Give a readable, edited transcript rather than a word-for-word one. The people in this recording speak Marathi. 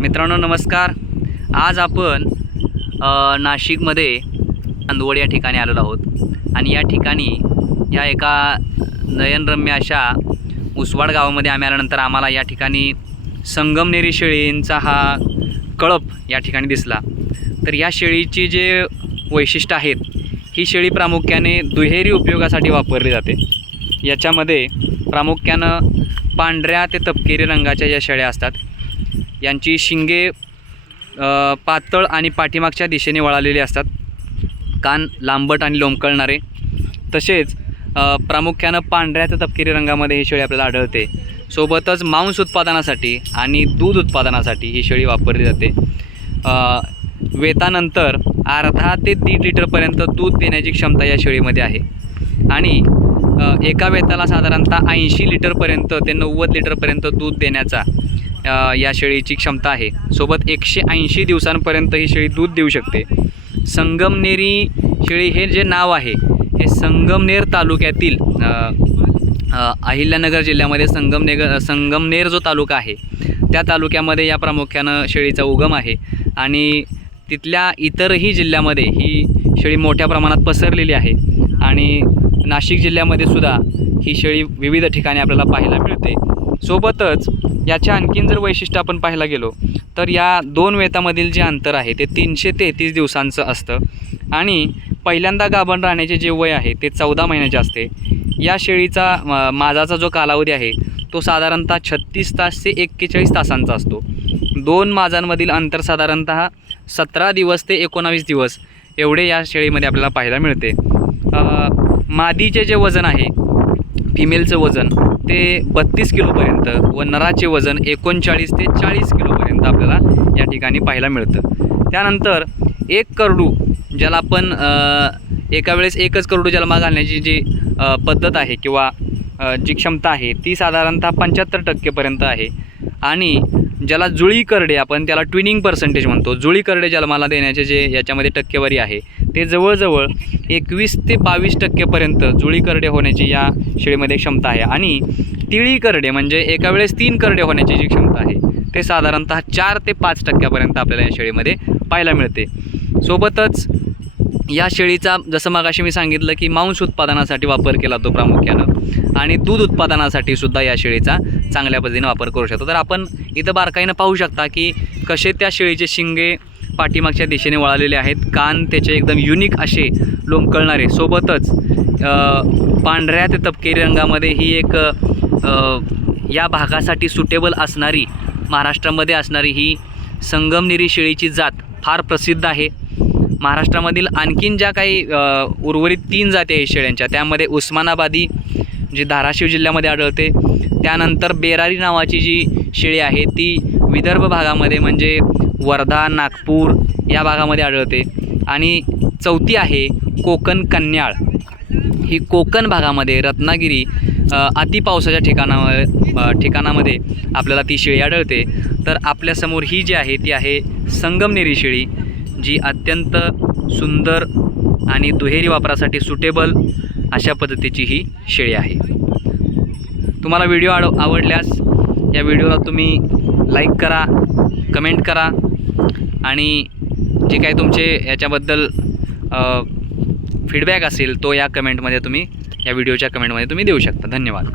मित्रांनो नमस्कार। आज आपण नाशिकमध्ये चांदवड या ठिकाणी आलेलो आहोत आणि या ठिकाणी या एका नयनरम्य अशा उसवाड गावामध्ये आम्ही आल्यानंतर आम्हाला या ठिकाणी संगमनेरी शेळींचा हा कळप या ठिकाणी दिसला। तर या शेळीची जे वैशिष्ट्य आहेत, ही शेळी प्रामुख्याने दुहेरी उपयोगासाठी वापरली जाते। याच्यामध्ये प्रामुख्यानं पांढऱ्या ते तपकिरी रंगाच्या ज्या शेळ्या असतात, यांची शिंगे पातळ आणि पाठीमागच्या दिशेने वळालेली असतात, कान लांबट आणि लोंबकळणारे। तसेच प्रामुख्यानं पांढऱ्या ते तपकिरी रंगामध्ये ही शेळी आपल्याला आढळते। सोबतच मांस उत्पादनासाठी आणि दूध उत्पादनासाठी ही शेळी वापरली जाते। वेतानंतर अर्धा ते 1.5 लिटरपर्यंत दूध देण्याची क्षमता या शेळीमध्ये आहे आणि एका वेताला साधारणतः 80 लिटरपर्यंत ते 90 लिटरपर्यंत दूध देण्याचा या शेळीची क्षमता आहे। सोबत 180 दिवसांपर्यंत ही शेळी दूध देऊ शकते। संगमनेरी शेळी हे जे नाव आहे, हे संगमनेर तालुक्यातील अहिल्यानगर जिल्ह्यामध्ये संगमनेर जो तालुका आहे, त्या तालुक्यामध्ये या प्रामुख्यानं शेळीचा उगम आहे आणि तिथल्या इतरही जिल्ह्यामध्ये ही शेळी मोठ्या प्रमाणात पसरलेली आहे आणि नाशिक जिल्ह्यामध्ये सुद्धा ही शेळी विविध ठिकाणी आपल्याला पाहायला मिळते। सोबतच याच्या आणखीन जर वैशिष्ट्य आपण पाहायला गेलो तर या दोन वेतामधील जे अंतर आहे ते 333 दिवसांचं असतं आणि पहिल्यांदा गाभण राहण्याचे जे वय आहे ते 14 महिन्याचे असते। या शेळीचा माजाचा जो कालावधी आहे तो साधारणतः 36 तास ते 41 तासांचा असतो। दोन माजांमधील अंतर साधारणतः 17 दिवस ते 19 दिवस एवढे या शेळीमध्ये आपल्याला पाहायला मिळते। मादीचे जे वजन आहे, फिमेलचं वजन ते 32 किलोपर्यंत व नराचे वजन 39 ते 40 किलोपर्यंत आपल्याला या ठिकाणी पाहायला मिळतं। त्यानंतर एक करडू, ज्याला आपण एका वेळेस एकच करडू जन्मा घालण्याची जी पद्धत आहे किंवा जी क्षमता आहे ती साधारणतः 75% आहे आणि ज्याला जुळी करडे, आपण त्याला ट्विनिंग पर्सेंटेज म्हणतो, जुळी करडे जन्माला देण्याचे जे याच्यामध्ये टक्केवारी आहे ते जवळजवळ 21 ते 22% जुळी करडे होण्याची या शेळीमध्ये क्षमता आहे आणि तिळी करडे म्हणजे एका वेळेस 3 करडे होण्याची जी क्षमता आहे ते साधारणतः 4 ते 5% आपल्याला या शेळीमध्ये पाहायला मिळते। सोबतच या शेळीचा जसं मगाशी मी सांगितलं की मांस उत्पादनासाठी वापर केला तो प्रामुख्यानं आणि दूध उत्पादनासाठी सुद्धा या शेळीचा चांगल्या पद्धतीने वापर करू शकतो। तर आपण इथं बारकाईनं पाहू शकता की कसे त्या शेळीचे शिंगे पाठीमागच्या दिशेने वळालेले आहेत, कान त्याचे एकदम युनिक असे लोंबकळणारे। सोबतच पांढऱ्या ते तपकिरी रंगामध्ये ही एक या भागासाठी सुटेबल असणारी, महाराष्ट्रामध्ये असणारी ही संगमनेरी शेळीची जात फार प्रसिद्ध आहे। महाराष्ट्रामधील आणखीन ज्या काही उर्वरित 3 जाती आहेत शेळ्यांच्या, त्यामध्ये उस्मानाबादी जी धाराशिव जिल्ह्यामध्ये आढळते, त्यानंतर बेरारी नावाची जी शेळी आहे ती विदर्भ भागामध्ये म्हणजे वर्धा, नागपूर या भागामध्ये आढळते आणि चौथी आहे कोकण कन्याळ। ही कोकण भागामध्ये रत्नागिरी अतिपावसाच्या ठिकाणामध्ये आपल्याला ती शेळी आढळते। तर आपल्यासमोर ही जी आहे ती आहे संगमनेरी शेळी, जी अत्यंत सुंदर आणि दुहेरी वापरासाठी सुटेबल अशा पद्धतीची ही शेळी आहे। तुम्हाला व्हिडिओ आवडल्यास या व्हिडिओला तुम्ही लाईक करा, कमेंट करा आणि जे काही तुमचे याच्याबद्दल फीडबॅक असेल तो या व्हिडिओच्या कमेंटमध्ये तुम्ही देऊ शकता। धन्यवाद।